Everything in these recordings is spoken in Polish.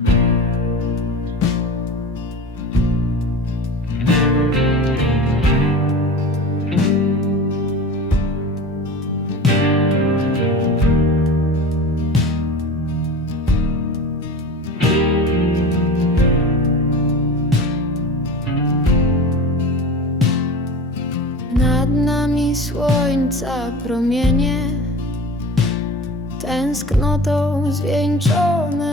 Nad nami słońca promienie, tęsknotą zwieńczone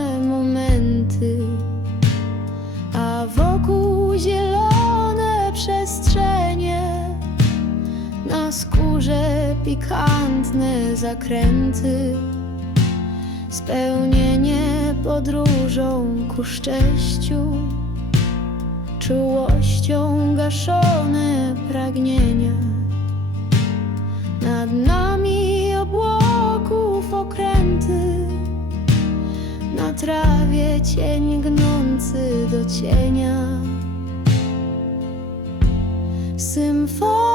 pikantne zakręty, spełnienie podróżą ku szczęściu czułością gaszone pragnienia. Nad nami obłoków okręty, na trawie cień gnący do cienia. Symfonię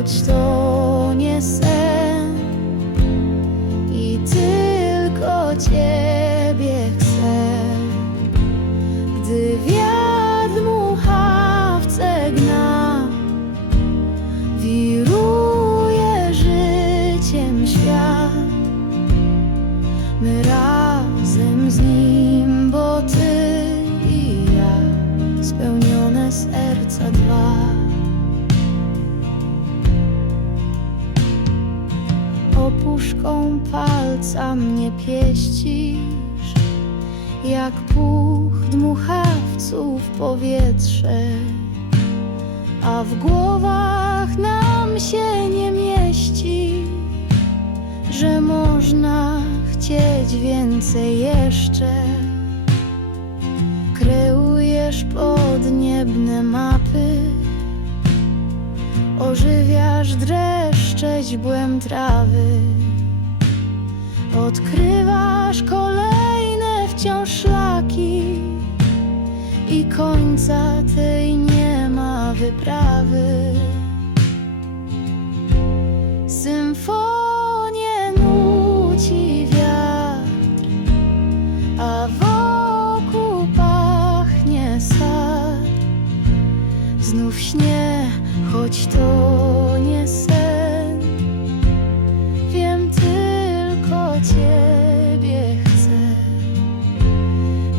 choć to nie sen I tylko Ciebie chcę. Gdy wiatr muchawce gna Wiruje życiem świat. My razem Opuszką palca mnie pieścisz Jak puch dmuchawców powietrze A w głowach nam się nie mieści Że można chcieć więcej jeszcze. Kreujesz podniebne mapy Ożywiasz dreszcze źbłem trawy. Odkrywasz kolejne wciąż szlaki I końca tej nie ma wyprawy. Symfonię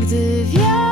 Gdy wiatr